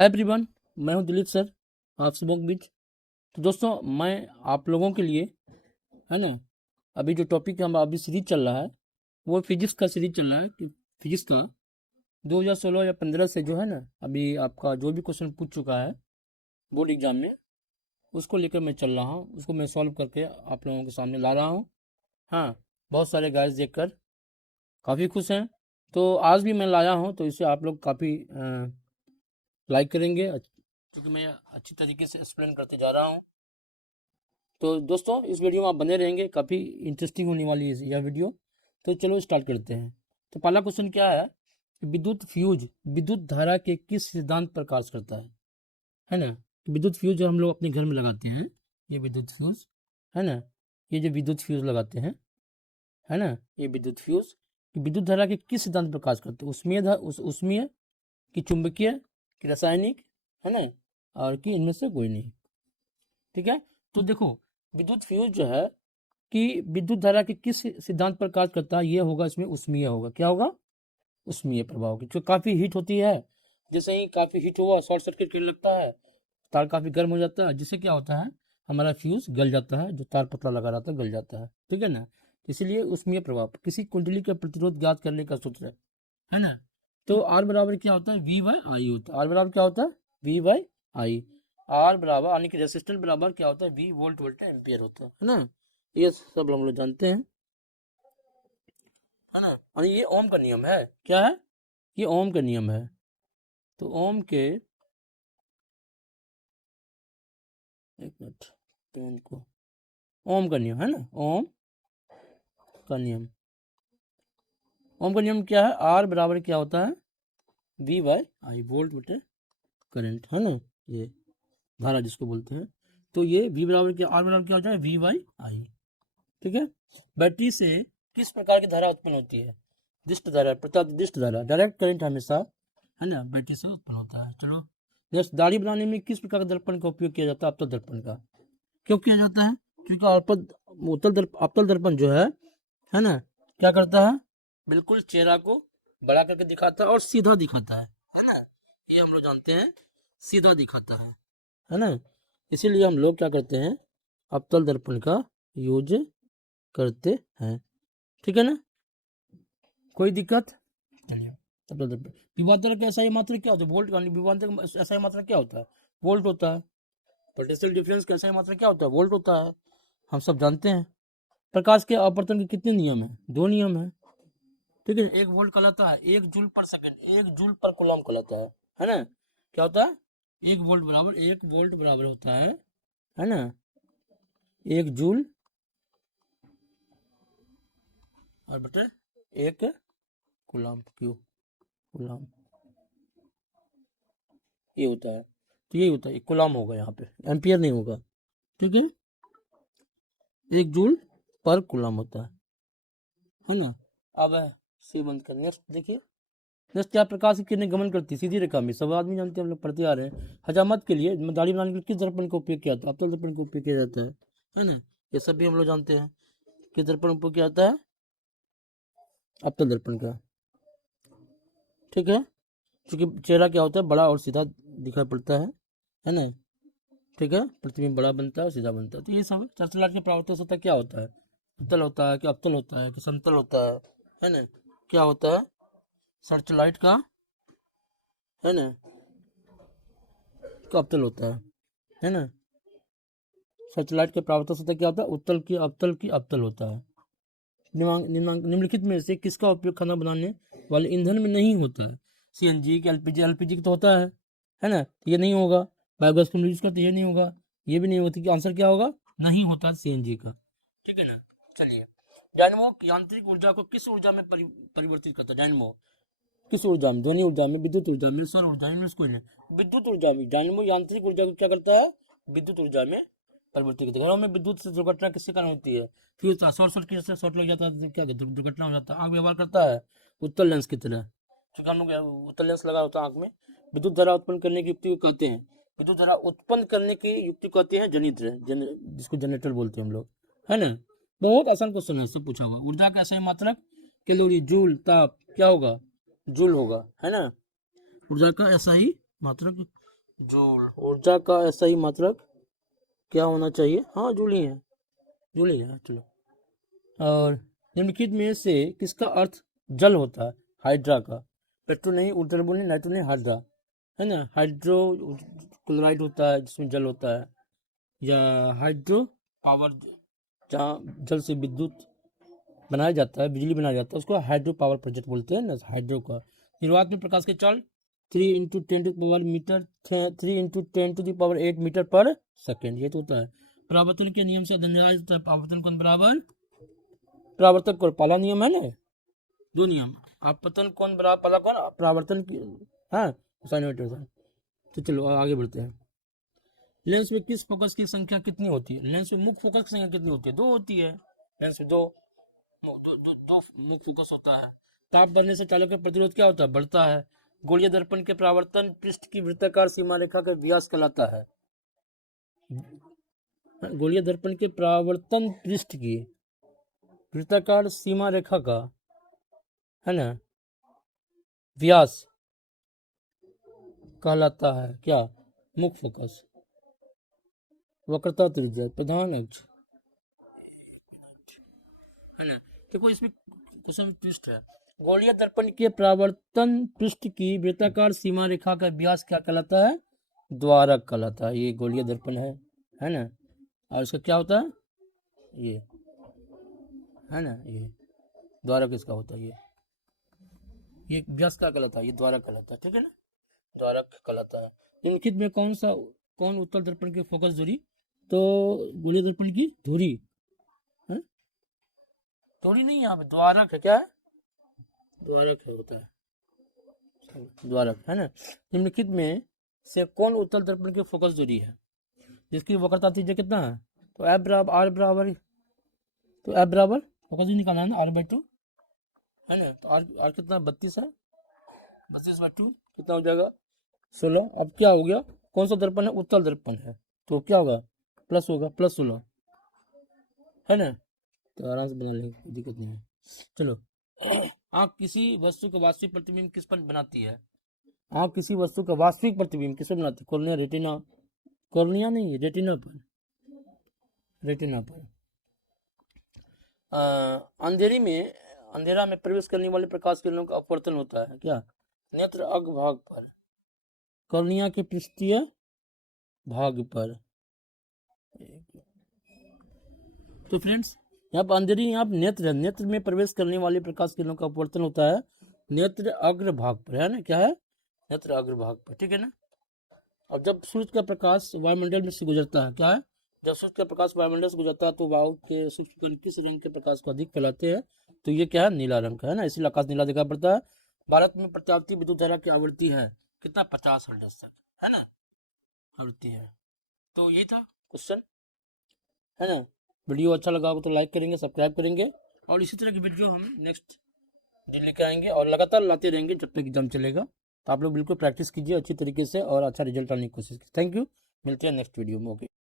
Hi everyone, मैं हूं Dilip sir, आप सबों के बीच। तो दोस्तों, मैं आप लोगों के लिए, है ना, अभी जो टॉपिक हम अभी सीरीज चल रहा है वो फिजिक्स का सीरीज चल रहा है कि फिजिक्स का 2016 या 15 से जो है ना, अभी आपका जो भी क्वेश्चन पूछ चुका है बोर्ड एग्जाम में, उसको लेकर मैं चल रहा हूँ, उसको मैं सॉल्व करके आप लोगों के सामने ला रहा हूँ। हाँ, बहुत सारे गाइस देखकर काफ़ी खुश हैं। तो आज भी मैं लाया हूँ, तो इसे आप लोग काफ़ी लाइक करेंगे क्योंकि मैं अच्छी तरीके से एक्सप्लेन करते जा रहा हूँ। तो दोस्तों, इस वीडियो में आप बने रहेंगे, काफ़ी इंटरेस्टिंग होने वाली है यह वीडियो। तो चलो स्टार्ट करते हैं। तो पहला क्वेश्चन क्या है कि विद्युत फ्यूज विद्युत धारा के किस सिद्धांत पर कार्य करता है ना। विद्युत फ्यूज जो हम लोग अपने घर में लगाते हैं, ये विद्युत फ्यूज है ना, ये जो विद्युत फ्यूज लगाते हैं, है ना, ये विद्युत फ्यूज विद्युत धारा के किस सिद्धांत पर कार्य करते हैं? उसमें कि चुंबकीय, कि रासायनिक, है ना, और कि इनमें से कोई नहीं। ठीक है। तो देखो, विद्युत फ्यूज जो है कि विद्युत धारा के किस सिद्धांत पर कार्य करता है, ये होगा इसमें उष्मीय होगा। क्या होगा? उष्मीय प्रभाव की, जो काफी हीट होती है। जैसे ही काफी हीट हुआ, शॉर्ट सर्किट करने लगता है, तार काफी गर्म हो जाता है, जिससे क्या होता है, हमारा फ्यूज गल जाता है, जो तार पतला लगा रहता है गल जाता है। ठीक है ना। इसीलिए उष्मीय प्रभाव किसी कुंडली का प्रतिरोध ज्ञात करने का सूत्र है ना। तो आर बराबर क्या होता है? वी बाई आई होता है। आर बराबर क्या होता है? We by I. आर बराबर यानी कि रेसिस्टेंस बराबर क्या होता है? वी वोल्ट वोल्ट एम्पियर होता है ना। ये सब हम लोग जानते हैं, है ना। और ये ओम का नियम है। क्या है? ये ओम का नियम है। तो ओम के, एक मिनट, पेन को, ओम का नियम है ना, ओम का नियम। ओम का नियम क्या है? आर बराबर क्या होता है? वी बाई आई, वोल्ट बटे करंट, है ना, ये धारा जिसको बोलते हैं। तो ये वी बराबर क्या, आर बराबर क्या हो जाए? V by I. ठीक है। बैटरी से किस प्रकार की धारा उत्पन्न होती है? दिष्ट धारा, प्रत्यादिष्ट धारा। डायरेक्ट करंट हमेशा, है ना, बैटरी से उत्पन्न होता है। चलो नेक्स्ट, दाढ़ी बनाने में किस प्रकार का दर्पण का उपयोग किया जाता है? अवतल दर्पण का। क्यों किया जाता है? क्योंकि अवतल दर्पण जो है ना, क्या करता है? बिल्कुल चेहरा को बड़ा करके दिखाता है और सीधा दिखाता है ना। ये हम लोग जानते हैं, सीधा दिखाता है ना। इसीलिए हम लोग क्या करते हैं? अवतल दर्पण का यूज करते हैं। ठीक है ना, कोई दिक्कत? चलिए, विभवांतर का एसआई मात्रक क्या होता है? वोल्ट। विभवांतर का एसआई मात्रक क्या होता है? वोल्ट होता है। पोटेंशियल डिफरेंस का एसआई मात्रक क्या होता है? वोल्ट होता है। हम सब जानते हैं। प्रकाश के अपवर्तन के कितने नियम है? दो नियम है। ठीक है। एक वोल्ट कहलाता है 1 जूल पर सेकंड, 1 जूल पर कूलम कहलाता है ना। क्या होता है? 1 वोल्ट बराबर होता है ना, 1 जूल और बटे 1 कूलम, क्यू कूलम, ये होता है। तो यही होता है, कूलम होगा यहाँ पे, एम्पियर नहीं होगा। ठीक है। 1 जूल पर कूलम होता है ना। अब सी बंद कर, नेक्स्ट देखिए। नेक्स्ट क्या, प्रकाश की किरणें गमन करती है सीधी रेखा में, सब आदमी जानते हैं, हम लोग पढ़ते आ रहे हैं। हजामत के लिए, दाढ़ी बनाने के लिए किस दर्पण का उपयोग किया जाता है? अवतल दर्पण का उपयोग किया जाता है ना। ये सब भी हम लोग जानते हैं, किस दर्पण उपयोग किया जाता है? अवतल दर्पण का। ठीक है। क्योंकि चेहरा क्या होता है? बड़ा और सीधा दिखाई पड़ता है ना। ठीक है, प्रतिबिंब बड़ा बनता है और सीधा बनता है। तो ये सब चर्चलाट के परावर्तन सतह क्या होता है? उत्तल होता है कि अवतल होता है कि समतल होता है ना। क्या होता है? सर्च लाइट का, है ना, का अवतल होता है ना। सर्च लाइट के परावर्तन सतह क्या होता है? उत्तल की अवतल की अवतल होता है। निम्नलिखित में से किसका उपयोग खाना बनाने वाले ईंधन में नहीं होता है? सीएनजी, के एलपीजी। एलपीजी का तो होता है ना, तो ये नहीं होगा। बायोगैस का यूज करते, ये नहीं होगा, ये भी नहीं होती। कि आंसर क्या होगा? नहीं होता सीएनजी का। ठीक है ना। चलिए, डायनमो यांत्रिक ऊर्जा को किस ऊर्जा में परिवर्तित करता है? डायनमो किस ऊर्जा में? ध्वनि ऊर्जा में, विद्युत ऊर्जा में, सौर ऊर्जा में, इसको नहीं, विद्युत ऊर्जा में। डायनमो यांत्रिक ऊर्जा को क्या करता है? विद्युत ऊर्जा में परिवर्तित करता है। घरों में विद्युत से दुर्घटना किसके कारण होती है? फ्यूज शॉर्ट सर्किट से शॉर्ट लग जाता है तो क्या दुर्घटना हो जाता है। आग व्यवहार करता है उत्तल लेंस की तरह, क्योंकि हम लोग उत्तल लेंस लगा होता है आंख में। विद्युत धारा उत्पन्न करने की युक्ति को कहते हैं, विद्युत धारा उत्पन्न करने की युक्ति को कहते हैं जनित्र, जिसको जनरेटर बोलते हैं हम लोग, है ना। बहुत आसान क्वेश्चन है, सब पूछा हुआ। ऊर्जा का सही मात्रक कैलोरी, जूल, ताप, क्या होगा? जूल होगा, है ना। ऊर्जा का ऐसा ही मात्रक जूल। ऊर्जा का ऐसा ही मात्रक क्या होना चाहिए? हाँ जूल ही है, जूल ही है। चलो, और निम्नलिखित में से किसका अर्थ जल होता है? हाइड्रा का। पेट्रो नहीं, उल्ट्राबुल नहीं, नाइट्रो नहीं, हाइड्रा, है ना। हाइड्रो क्लोराइड होता है जिसमें जल होता है, या हाइड्रो पावर, जहाँ जल से विद्युत बनाया जाता है, बिजली बनाया जाता है, उसको हाइड्रो पावर प्रोजेक्ट बोलते हैं ना, हाइड्रो का। निर्वात में प्रकाश के चाल 3 × 10⁻⁸ मीटर पर सेकेंड, ये तो होता है। परावर्तन के नियम से अंदाज होता है परावर्तन कोण बराबर परावर्तक कोण, पहला नियम है ना, दो नियम, आपतन कोण बराबर पहला कोण, परावर्तन की, हाँ साइन। तो चलो आगे बढ़ते हैं। लेंस में किस फोकस की संख्या कितनी होती है? लेंस में मुख्य फोकस की संख्या कितनी होती है? दो होती है। लेंस में दो मुख्य फोकस होता है। ताप बढ़ने से चालक का प्रतिरोध क्या होता है? बढ़ता है। गोलीय दर्पण के परावर्तन पृष्ठ की वृत्ताकार सीमा रेखा का व्यास कहलाता है। गोलीय दर्पण के परावर्तन पृष्ठ की वृत्ताकार सीमा रेखा का, है ना, व्यास कहलाता है क्या? मुख्य फोकस। वक्रता त्रिज्या प्रधान अक्ष, है ना। देखो इसमें क्वेश्चन ट्विस्ट है। गोलीय दर्पण के परावर्तन पृष्ठ की वृत्ताकार सीमा रेखा का व्यास क्या कहलाता है? द्वारक कहलाता है। ये गोलीय दर्पण है ना। और इसका क्या होता है? ये है ना, ये द्वारक इसका होता है। ये व्यास क्या कहलाता है? ये द्वारक कहलाता है, ठीक है ना, द्वारक कहलाता है। निम्नलिखित में कौन उत्तल दर्पण के फोकस धुरी? तो गोलीय दर्पण की धुरी है, धुरी नहीं, यहाँ पे द्वारक है। क्या है? द्वारक है, होता है द्वारक, है ना। निम्नलिखित में से कौन उत्तल दर्पण की फोकस दूरी है जिसकी वक्रता त्रिज्या कितना है? तो एफ बराबर आर बराबर, तो एफ बराबर फोकस दूरी निकालना है ना, R/2, है ना। तो आर कितना? 32 है, 32/2 कितना हो जाएगा? 16। अब क्या हो गया? कौन सा दर्पण है? उत्तल दर्पण है, तो क्या होगा? प्लस होगा, +16, है ना। तो आराम से बना लेंगे, कोई दिक्कत नहीं है। चलो, आँख किसी वस्तु का वास्तविक प्रतिबिंब किस पर बनाती है? आँख किसी वस्तु का वास्तविक प्रतिबिंब किस पर बनाती है? कॉर्निया, रेटिना, कॉर्निया नहीं, रेटिना पर, रेटिना पर। अंधेरा में प्रवेश करने वाले प्रकाश किरणों का अपवर्तन होता है क्या? नेत्र अग्रभाग पर, कॉर्निया के पृष्ठीय भाग पर। तो फ्रेंड्स, यहाँ पर अंधेरी, यहाँ नेत्र में प्रवेश करने वाले प्रकाश किरणों का अपवर्तन होता है नेत्र अग्रभाग पर, है ना। क्या है? नेत्र अग्रभाग पर, ठीक है ना। और जब सूर्य का प्रकाश वायुमंडल में से गुजरता है, क्या है? जब सूर्य का प्रकाश वायुमंडल से गुजरता है तो वायु के सूक्ष्म कण किस रंग के प्रकाश को अधिक फैलाते हैं? तो ये क्या है? नीला रंग का, है ना, इसलिए आकाश नीला दिखाई पड़ता है। भारत में प्रत्यावर्ती विद्युत धारा की आवृत्ति है कितना? 50 हर्ट्ज तक, है ना, आवृत्ति है। तो ये था क्वेश्चन, है ना। वीडियो अच्छा लगा हो तो लाइक करेंगे, सब्सक्राइब करेंगे, और इसी तरह की वीडियो हम नेक्स्ट दिन लेके आएंगे और लगातार लाते रहेंगे जब तक एग्जाम चलेगा। तो आप लोग बिल्कुल प्रैक्टिस कीजिए अच्छी तरीके से और अच्छा रिजल्ट आने की कोशिश कीजिए। थैंक यू, मिलते हैं नेक्स्ट वीडियो में। ओके।